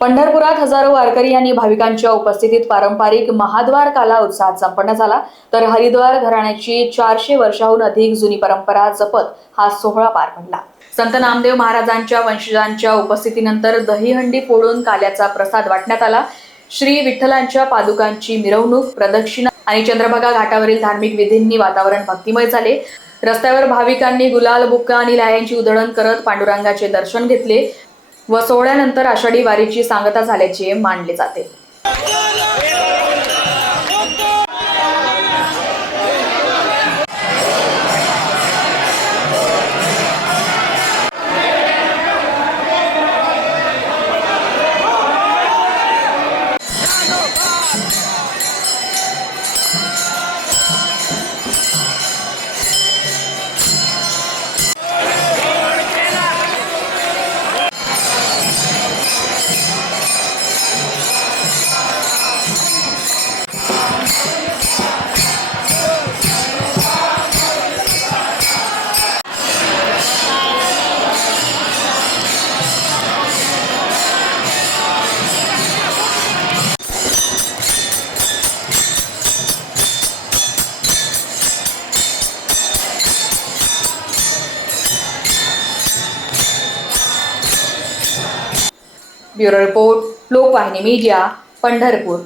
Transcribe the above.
पंढरपुरात हजारो वारकरी आणि भाविकांच्या उपस्थितीत पारंपरिक महाद्वार काला उत्साहात संपन्न झाला। तर हरिद्वार घराण्याची 400 वर्षाहून अधिक जुनी परंपरा जपत हा सोहळा पार पडला। संत नामदेव महाराजांच्या वंशजांच्या उपस्थितीनंतर दहीहंडी फोडून काल्याचा प्रसाद वाटण्यात आला। श्री विठ्ठलांच्या पादुकांची मिरवणूक, प्रदक्षिणा आणि चंद्रभागा घाटावरील धार्मिक विधींनी वातावरण भक्तिमय झाले। रस्त्यावर भाविकांनी गुलाल, बुक्का आणि लाह्यांची उधळण करत पांडुरंगाचे दर्शन घेतले व सोहळ्यानंतर आषाढी वारीची सांगता झाल्याचे मानले जाते। Bureau report, Lokvahini media, Pandharpur.